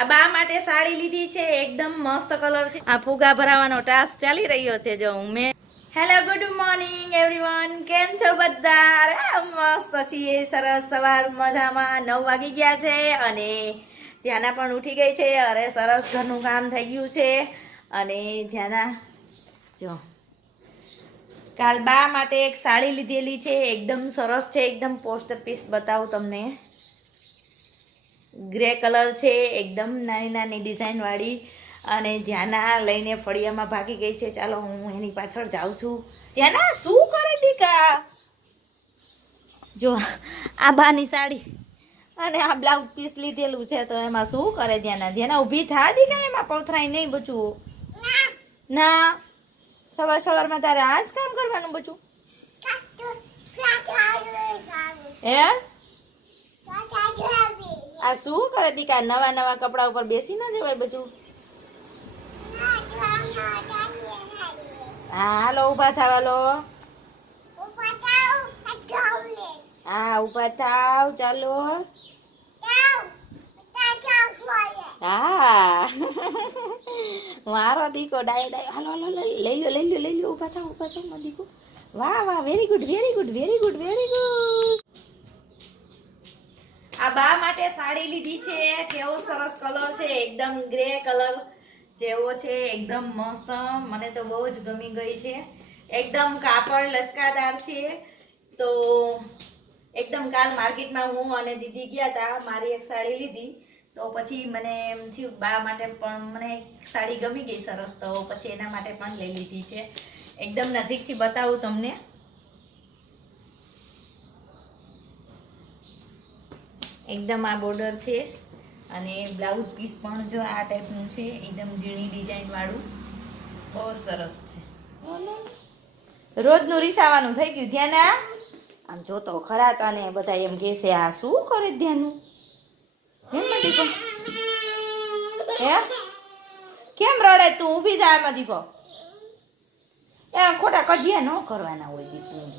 આ બા માટે સાડી લીધી છે, એકદમ મસ્ત કલર છે. આ ફુગા ભરાવાનો ટાસ્ક ચાલી રહ્યો છે. જો મેં હેલો ગુડ મોર્નિંગ એવરીવન, કેમ છો બધા? મસ્ત છીએ, સરસ સવાર મજામાં. 9 વાગી ગયા છે અને ધ્યાના પણ ઉઠી ગઈ છે. અરે સરસ ઘરનું કામ થઈ ગયું છે. અને ધ્યાના જો કાલ બા માટે એક સાડી લીધેલી છે, એકદમ સરસ છે, એકદમ પોસ્ટર પીસ બતાવું તમને. ગ્રે કલર છે, એકદમ નાની નાની ડિઝાઇન વાળી. અને ધ્યાના લઈને ફળિયામાં ભાગી ગઈ છે. ચાલો હું એની પાછળ જાઉં છું. ધ્યાના શું કરે દીકા? જો આ બાની સાડી અને આ બ્લાઉઝ પીસ લીધેલું છે, તો એમાં શું કરે ધ્યાના? ધ્યાના ઊભી થા દીકા, એમાં પથરાઈ નહીં બચવું. ના સવાર સવારમાં તારે આ જ કામ કરવાનું બચું? હે આ શું કરે દીકા? નવા નવા કપડા ઉપર બેસી ના જવાય બચું? હા હાલો ઊભા થવા લો. હા ઊભા થાવ, ચાલો. હા મારો દીકો ડાયો ડાયો. હાલો હાલો લઈ લો લઈ લો લઈ લો. ઊભા થાવ મારો દીકો. વાહ વાહ, very good very good very good very good. આ બા માટે સાડી લીધી છે. કેવો સરસ કલર છે, એકદમ ગ્રે કલર જેવો છે, એકદમ મસ્ત. મને તો બહુ જ ગમી ગઈ છે. એકદમ કાપડ લચકાદાર છે. તો એકદમ કાલ માર્કેટમાં હું અને દીદી ગયા હતા, મારી એક સાડી લીધી. તો પછી મને એમ થયું બા માટે પણ મને એક સાડી ગમી ગઈ સરસ, તો પછી એના માટે પણ લઈ લીધી છે. એકદમ નજીકથી બતાવું તમને. એકદમ આ બોર્ડર છે અને બ્લાઉઝ પીસ પણ જો આ ટાઈપનું છે, એકદમ ઝીણી ડિઝાઇન વાળું. બહુ સરસ છે. રોજનું રીસાવાનું થઈ ગયું. ધ્યાના આમ જોતો ખરા તને બધા એમ કહેશે આ શું કરે ધ્યાનું? હે દીકો? હે કેમ રડે તું? ઊભી થાય એમાં દીકો. એ ખોટા કજિયા ન કરવાના હોય દીકું.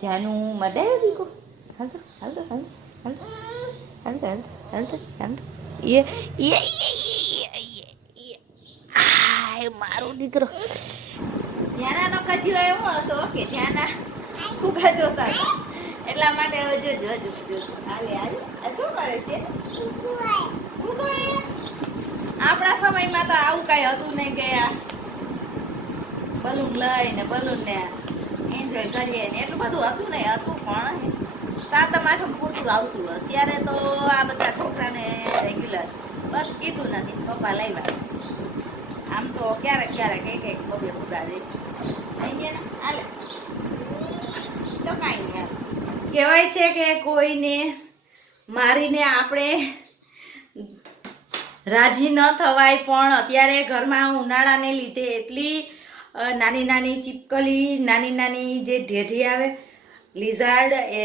ધ્યાનું મડાયો દીકો. હાલતો હાલતો હાલતો હાલતો હાલતો હાલતો હાલતો. એ મારો દીકરો. ધ્યાનાનો કજિયો એવો હતો કે ધ્યાના ફુગા જોતા હતા, એટલા માટે હવે જો હાલે હાલે. આ શું કરે છે? આપણા સમયમાં તો આવું કઈ હતું નહીં કે બલૂન લઈને બલૂન ને એન્જોય કરીએ ને એટલું બધું હતું નહીં. હતું પણ 7 આઠમ પૂરતું આવતું. અત્યારે તો આ બધા છોકરાને રેગ્યુલર બસ કીધું નથી પપ્પા લાવ્યા. આમ તો ક્યારેક ક્યારેક એક બબે ફુગા દે હાલે તો કાંઈ નહીં. કહેવાય છે કે કોઈને મારીને આપણે રાજી ન થવાય, પણ અત્યારે ઘરમાં ઉનાળાને લીધે એટલી નાની નાની ચીપકલી, નાની નાની જે ઢેઢી આવે લિઝાર્ડ, એ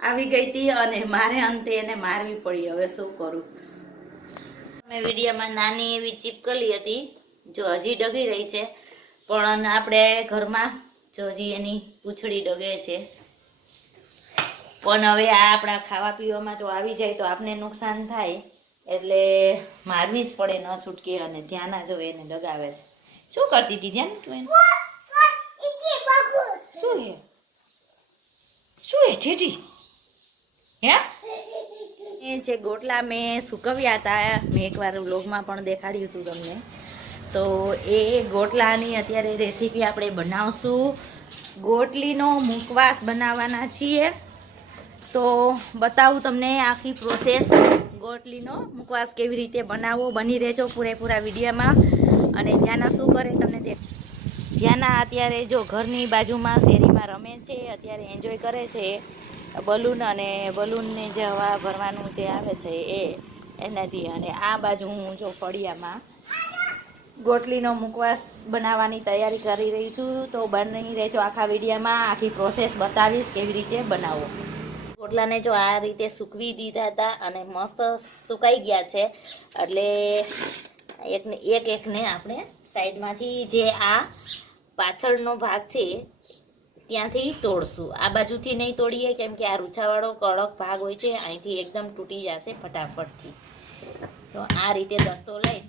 આવી ગઈ હતી અને મારે અંતે એને મારવી પડી. હવે શું કરું? મેં વિડીયોમાં નાની એવી ચીપકલી હતી, જો હજી ડગી રહી છે, પણ આપણે ઘરમાં જો હજી એની પૂંછડી ડગે છે. પણ હવે આ આપણા ખાવા પીવામાં જો આવી જાય તો આપને નુકસાન થાય, એટલે મારવી જ પડે, ન છૂટકે. અને ધ્યાના જો એને ડગાવે છે. શું કરતી હતી ધ્યાન તું? એને શું હે શું હે ઠેઠી? હે એ છે ગોટલા મેં સુકવ્યા હતા, મેં એકવાર વ્લોગમાં પણ દેખાડ્યું હતું તમને. તો એ ગોટલાની અત્યારે રેસીપી આપણે બનાવશું. ગોટલીનો મુખવાસ બનાવવાના છીએ, તો બતાવું તમને આખી પ્રોસેસ. ગોટલીનો મુખવાસ કેવી રીતે બનાવવો, બની રહેજો પૂરેપૂરા વિડીયોમાં. અને ધ્યાના શું કરે તમને ધ્યાના અત્યારે જો ઘરની બાજુમાં શેરીમાં રમે છે, અત્યારે એન્જોય કરે છે બલૂન અને બલૂનને જે હવા ભરવાનું જે આવે છે એનાથી. અને આ બાજુ હું જો ફળિયામાં ગોટલીનો મુખવાસ બનાવવાની તૈયારી કરી રહી છું. તો બની રહેજો આખા વિડીયોમાં, આખી પ્રોસેસ બતાવીશ કેવી રીતે બનાવવો. ગોટલાને જો આ રીતે સૂકવી દીધા હતા અને મસ્ત સુકાઈ ગયા છે, એટલે એકને આપણે સાઈડમાંથી જે આ પાછળનો ભાગ છે ત્યાંથી તોડશું. આ બાજુથી નહીં તોડીએ, કેમ કે આ રૂછાવાળો કડક ભાગ હોય છે, અહીંથી એકદમ તૂટી જશે ફટાફટથી. તો આ રીતે દસ્તો લઈ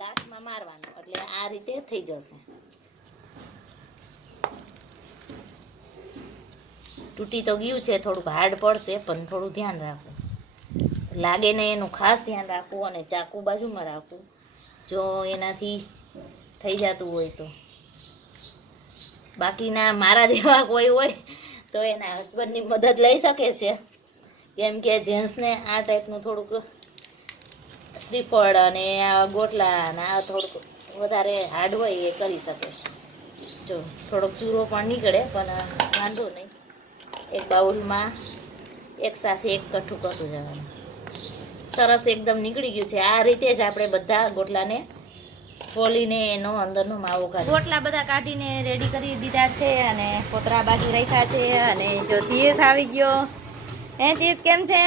લાસ્ટમાં મારવાનો એટલે આ રીતે થઈ જશે. તૂટી તો ગયું છે, થોડુંક હાર્ડ પડશે પણ થોડું ધ્યાન રાખવું, લાગે ને એનું ખાસ ધ્યાન રાખવું અને ચાકુ બાજુમાં રાખવું. જો એનાથી થઈ જતું હોય તો. બાકીના મારા જેવા કોઈ હોય તો એના હસબન્ડની મદદ લઈ શકે છે, કેમ કે જેન્ટ્સને આ ટાઈપનું થોડુંક શ્રીફળ અને આ ગોટલા અને આ થોડુંક વધારે હાર્ડ હોય એ કરી શકે. જો થોડોક ચૂરો પણ નીકળે પણ વાંધો નહીં. એક બાઉલમાં એક સાથે એક કઠું કરતું જવાનું. સરસ એકદમ નીકળી ગયું છે. આ રીતે જ આપણે બધા ગોટલાને ફોલીને એનો અંદરનો માવો કાઢી. ગોટલા બધા કાઢીને રેડી કરી દીધા છે અને પોતરા બાજુ રાખ્યા છે. અને જો તીર્થ આવી ગયો. હે તીર્થ કેમ છે?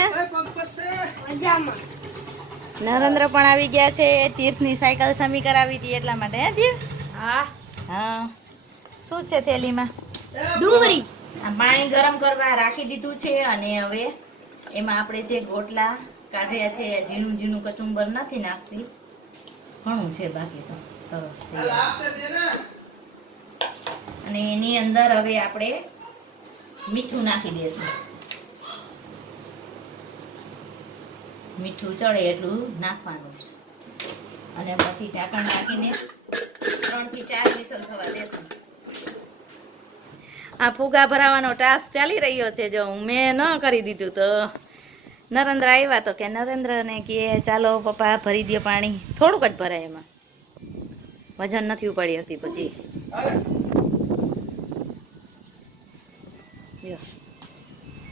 નરેન્દ્ર પણ આવી ગયા છે. તીર્થની સાયકલ સમી કરાવી હતી એટલા માટે. હે તીર્થ? હા હા. શું છે થેલીમાં? ડુંગળી. પાણી ગરમ કરવા રાખી દીધું છે અને હવે એમાં આપણે જે ગોટલા કાઢ્યા છે ઝીણું ઝીણું કચુંબર નથી નાખતી, ઘણું છે બાકી તો સરસ થઈ જાય. અને એની અંદર હવે આપણે મીઠું નાખી દઈશું. મીઠું ચડે એટલું નાખવાનું છે અને પછી ઢાંકણ નાખીને 3 થી 4 વિસલ થવા દેશું. આ ફુગા ભરાવાનો ટાસ્ક ચાલી રહ્યો છે. જો મેં ન કરી દીધું તો નરેન્દ્ર આવ્યા તો કે નરેન્દ્રને કહે ચાલો પપ્પા ભરી દો પાણી. થોડુંક જ ભરાય, એમાં વજન નથી ઉપાડી હતી. પછી જો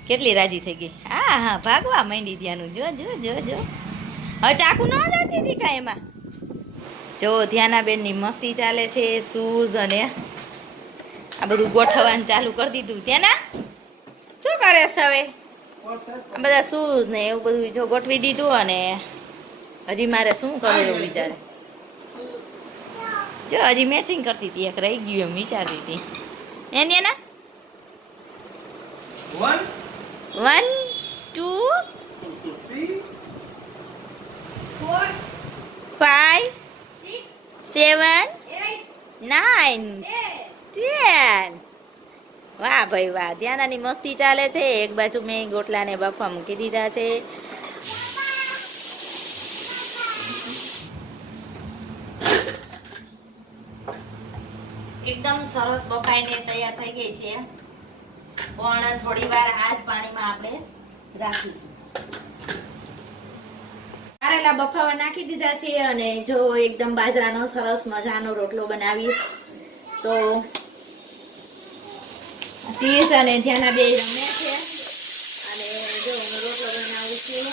કેટલી રાજી થઈ ગઈ. હા હા ભાગવા માંડી ધ્યાનું. જો જો જો જો હવે ચાકુ ન અડાડતી હતી કાંઈ એમાં. જો ધ્યાનાબેનની મસ્તી ચાલે છે. શૂઝ અને આ બધું ગોઠવવાનું ચાલુ કરી દીધું. ધ્યાના શું કરે છે હવે? આ બધા શૂઝ ને એવું બધું જો ગોઠવી દીધું. અને હજી મારે શું કરવું એવું વિચારે. જો હજી મેચિંગ કરતી હતી. એક રહી ગયું એમ વિચારતી હતી. એને ના 1 2 5 7 9 10. વાહ ભાઈ વાહ. ધ્યાનાની મસ્તી ચાલે છે. એક બાજુ મેં ગોટલાને બાફવા મૂકી દીધા છે. એકદમ સરસ બફાઈને તૈયાર થઈ ગઈ છે. પણ થોડી વાર આ જ પાણીમાં આપણે રાખીશું. કારેલા બફાવા નાખી દીધા છે અને જો એકદમ બાજરાનો સરસ મજાનો રોટલો બનાવીશ. તો તીર્થ અને ધ્યાના બે રમે છે અને જો હું રોટલો બનાવું છું.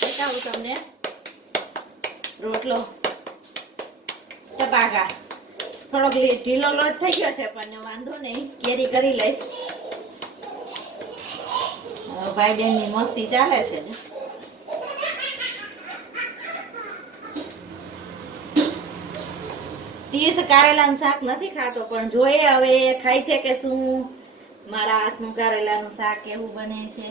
બતાવું તમને રોટલો ટપાકા. થોડોક ઢીલો લોટ થઈ ગયો છે પણ વાંધો નહીં, કેરી કરી લઈશ. ભાઈ બહેન ની મસ્તી ચાલે છે. તીર્થ કારેલાનું શાક નથી ખાતો પણ જોઈએ હવે ખાય છે કે શું. મારા હાથનું કારેલાનું શાક કેવું બને છે.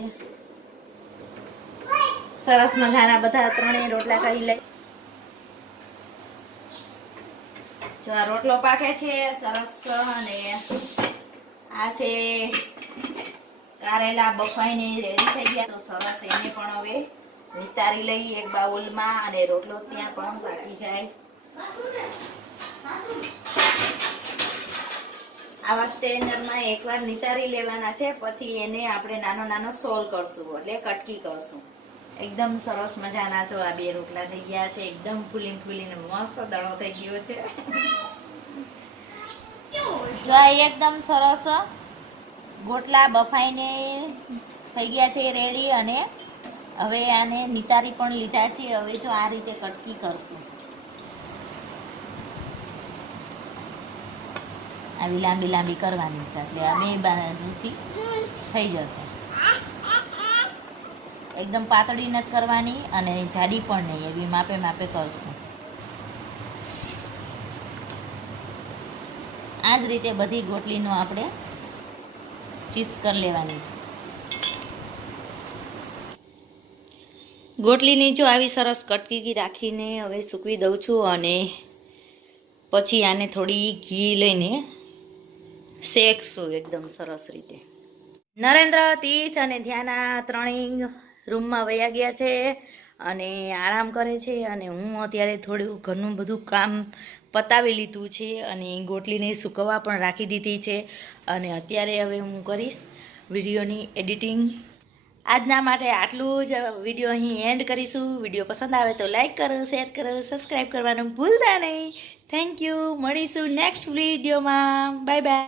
સરસ મજાના બધા 3 રોટલા કરી લઈ. જો આ રોટલો પાકે છે સરસ. અને આ છે કારેલા બફાઈને રેડી થઈ ગયા. તો સરસ એને પણ હવે નિતારી લઈ એક બાઉલમાં. અને રોટલો ત્યાં પણ પાકી જાય. આવા સ્ટેન્ડરમાં એકવાર નિતારી લેવાના છે. પછી એને આપણે નાનો નાનો સોલ કરશું એટલે કટકી કરશું. એકદમ સરસ મજાના જો આ 2 રોટલા થઈ ગયા છે. એકદમ ફૂલીને મસ્ત દળો થઈ ગયો છે. જો એકદમ સરસ ગોટલા બફાઈને થઈ ગયા છે રેડી. અને હવે આને નિતારી પણ લીધા છે. હવે જો આ રીતે કટકી કરશું. આવી લાંબી લાંબી કરવાની છે એટલે આ 2 બાજુથી થઈ જશે. એકદમ પાતળી નથી કરવાની અને જાડી પણ નહીં, એવી માપે માપે કરશું. આ જ રીતે બધી ગોટલીનું આપણે ચિપ્સ કરી લેવાની છે. ગોટલીની જો આવી સરસ કટકી રાખીને હવે સૂકવી દઉં છું અને પછી આને થોડી ઘી લઈને શેકશું એકદમ સરસ રીતે. નરેન્દ્ર, તીર્થ અને ધ્યાના ત્રણેય રૂમમાં વયા ગયા છે અને આરામ કરે છે અને હું અત્યારે થોડું ઘરનું બધું કામ પતાવી લીધું છે અને ગોટલીને સૂકવવા પણ રાખી દીધી છે અને અત્યારે હવે હું કરીશ વિડીયોની એડિટિંગ. આજના માટે આટલું જ. વિડીયો અહીં એન્ડ કરીશું. વિડીયો પસંદ આવે તો લાઈક કરો, શેર કરો, સબસ્ક્રાઈબ કરવાનું ભૂલતા નહીં. Thank you. મળીશું નેક્સ્ટ વિડીયોમાં. Bye bye.